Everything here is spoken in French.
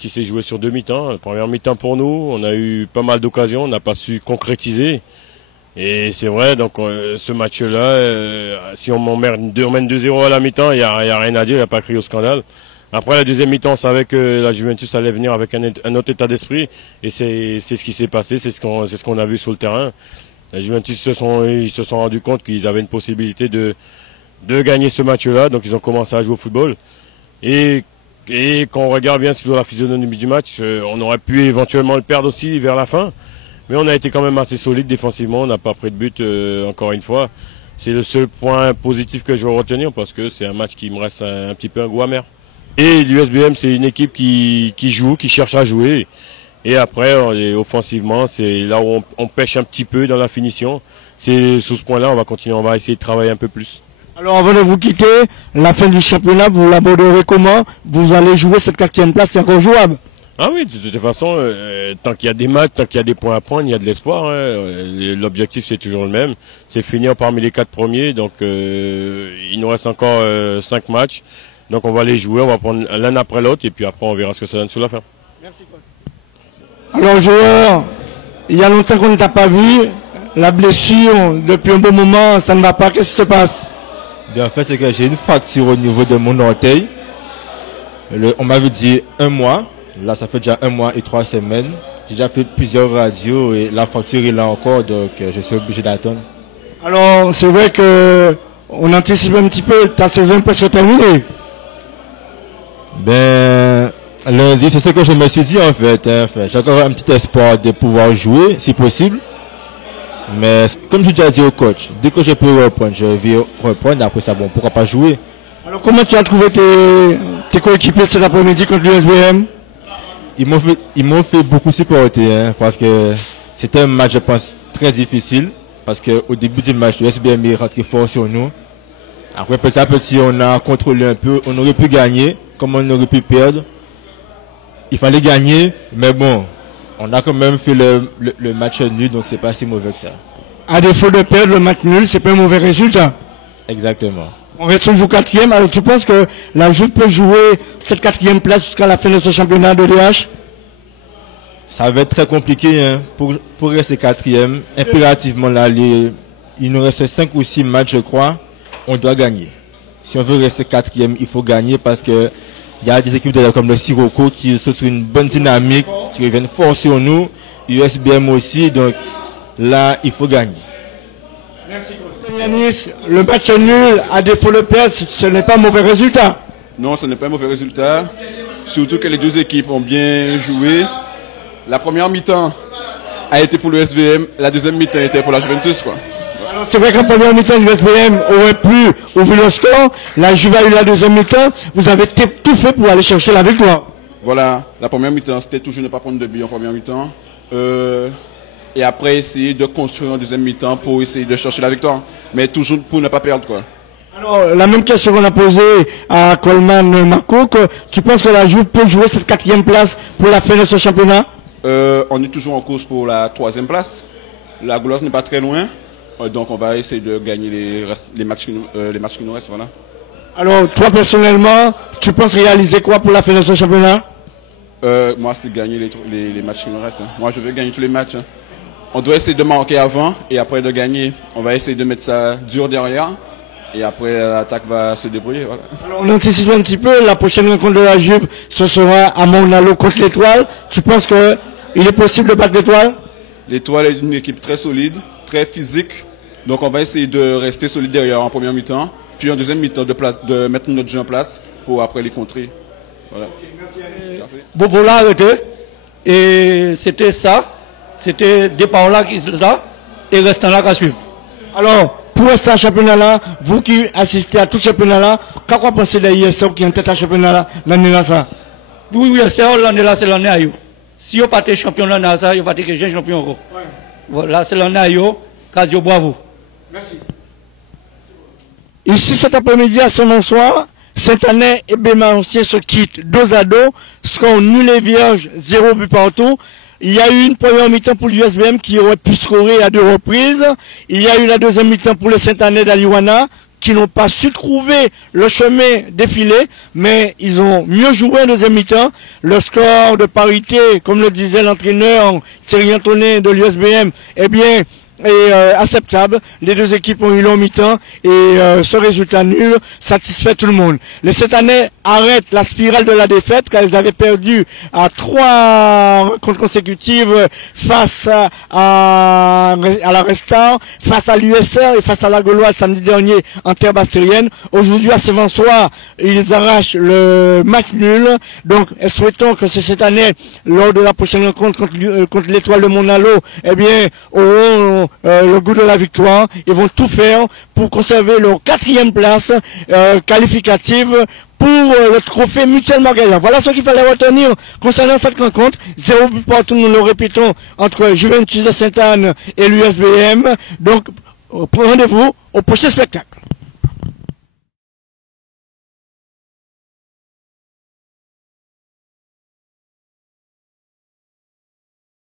Qui s'est joué sur 2 mi-temps. La première mi-temps pour nous, on a eu pas mal d'occasions, on n'a pas su concrétiser. Et c'est vrai, donc ce match-là, si on mène 2-0 à la mi-temps, il n'y a rien à dire, il n'y a pas crié au scandale. Après la deuxième mi-temps, on savait que la Juventus allait venir avec un autre état d'esprit. Et c'est ce qui s'est passé, c'est ce qu'on a vu sur le terrain. La Juventus ils se sont rendus compte qu'ils avaient une possibilité de gagner ce match-là, donc ils ont commencé à jouer au football. Et quand on regarde bien sur la physionomie du match, on aurait pu éventuellement le perdre aussi vers la fin. Mais on a été quand même assez solide défensivement, on n'a pas pris de but encore une fois. C'est le seul point positif que je veux retenir parce que c'est un match qui me reste un petit peu un goût amer. Et l'USBM, c'est une équipe qui joue, qui cherche à jouer. Et après, offensivement, c'est là où on pêche un petit peu dans la finition. C'est sous ce point-là, on va continuer, on va essayer de travailler un peu plus. Alors avant de vous quitter, la fin du championnat, vous l'aborderez comment? Vous allez jouer cette 4e place, c'est encore jouable? Ah oui, de toute façon, tant qu'il y a des matchs, tant qu'il y a des points à prendre, il y a de l'espoir. Hein. L'objectif, c'est toujours le même, c'est finir parmi les 4 premiers. Donc il nous reste encore 5 matchs. Donc on va les jouer, on va prendre l'un après l'autre et puis après on verra ce que ça donne sur la fin. Merci. Alors joueur, il y a longtemps qu'on ne t'a pas vu. La blessure, depuis un bon moment, ça ne va pas. Qu'est-ce qui se passe? Bien, en fait, c'est que j'ai une fracture au niveau de mon orteil. On m'avait dit 1 mois. Là, ça fait déjà 1 mois et 3 semaines. J'ai déjà fait plusieurs radios et la fracture est là encore, donc je suis obligé d'attendre. Alors, c'est vrai que on anticipe un petit peu ta saison presque terminée. Ben, lundi, c'est ce que je me suis dit en fait. Enfin, j'ai encore un petit espoir de pouvoir jouer, si possible. Mais comme j'ai déjà dit au coach, dès que je peux reprendre, je vais reprendre. Après ça, bon, pourquoi pas jouer. Alors comment tu as trouvé tes coéquipiers cet après-midi contre l'USBM? Ils m'ont fait beaucoup supporter, hein, parce que c'était un match, je pense, très difficile. Parce qu'au début du match, l'USBM est rentré fort sur nous. Après, petit à petit, on a contrôlé un peu. On aurait pu gagner, comme on aurait pu perdre. Il fallait gagner, mais bon. On a quand même fait le match nul, donc c'est pas si mauvais que ça. À défaut de perdre le match nul, c'est pas un mauvais résultat. Exactement. On reste toujours 4e. Alors tu penses que la Juve peut jouer cette 4e place jusqu'à la fin de ce championnat de DH? Ça va être très compliqué, hein, pour rester 4e. Impérativement, là, il nous reste 5 ou 6 matchs, je crois. On doit gagner. Si on veut rester 4e, il faut gagner parce que il y a des équipes comme le Sirocco qui sont sur une bonne dynamique, qui reviennent fort sur nous. USBM aussi, donc là, il faut gagner. Merci. Yanis, le match nul, à défaut de perdre, ce n'est pas un mauvais résultat. Non, ce n'est pas un mauvais résultat. Surtout que les deux équipes ont bien joué. La première mi-temps a été pour le SBM, la deuxième mi-temps était pour la Juventus, quoi. C'est vrai qu'en première mi-temps, l'USBM aurait pu ouvrir le score. La Juve a eu la deuxième mi-temps. Vous avez tout fait pour aller chercher la victoire. Voilà, la première mi-temps, c'était toujours ne pas prendre de but en première mi-temps. Et après, essayer de construire en deuxième mi-temps pour essayer de chercher la victoire. Mais toujours pour ne pas perdre, quoi. Alors, la même question qu'on a posée à Coleman Macouk. Tu penses que la Juve peut jouer cette 4e place pour la fin de ce championnat? On est toujours en course pour la 3e place. La Gouloise n'est pas très loin. Donc on va essayer de gagner les matchs qui nous restent, voilà. Alors toi personnellement, tu penses réaliser quoi pour la fin de ce championnat? Moi c'est gagner les matchs qui nous restent. Hein. Moi je veux gagner tous les matchs. Hein. On doit essayer de marquer avant et après de gagner. On va essayer de mettre ça dur derrière et après l'attaque va se débrouiller. Voilà. Alors on anticipe un petit peu, la prochaine rencontre de la Juve, ce sera à Monalo contre l'Étoile. Tu penses qu'il est possible de battre l'Étoile? L'Étoile est une équipe très solide, très physique. Donc on va essayer de rester solide derrière en première mi-temps. Puis en deuxième mi-temps de mettre notre jeu en place pour après les contrer. Voilà. Okay, merci. Bon voilà arrêté. Et c'était ça. C'était départ là qui est là et restant là qu'à suivre. Alors, pour ce championnat-là, vous qui assistez à tout ce championnat-là, qu'est-ce que vous pensez des ISO qui ont tête à championnat-là l'année-là ça? Oui, c'est l'année-là, c'est l'année à vous. Si vous partez champion l'année ça, vous partez que j'ai champion encore. Voilà, c'est l'anaïo, Casio, bravo. Merci. Ici, cet après-midi, à Saint-François, cette année, Bémancier se quitte dos à dos, score nul et vierge, 0 but partout. Il y a eu une première mi-temps pour l'USBM qui aurait pu scorer à 2 reprises. Il y a eu la deuxième mi-temps pour le Saint-Année d'Aliwana qui n'ont pas su trouver le chemin défilé, mais ils ont mieux joué en deuxième mi-temps. Le score de parité, comme le disait l'entraîneur Thierry Antonin de l'USBM, eh bien, est acceptable. Les deux équipes ont eu long mi-temps et ce résultat nul satisfait tout le monde. Les cette année arrêtent la spirale de la défaite car ils avaient perdu à 3 rencontres consécutives face à la Restar, face à l'USR et face à la Gauloise samedi dernier en terre bastérienne. Aujourd'hui à Saint-François, ils arrachent le match nul. Donc souhaitons que cette année, lors de la prochaine rencontre contre l'Étoile de Monalo, eh bien, auront le goût de la victoire. Ils vont tout faire pour conserver leur 4e place qualificative pour le trophée mutuellement gagnant. Voilà ce qu'il fallait retenir concernant cette rencontre. 0 but partout, nous le répétons, entre Juventus de Sainte-Anne et l'USBM. Donc, rendez-vous au prochain spectacle.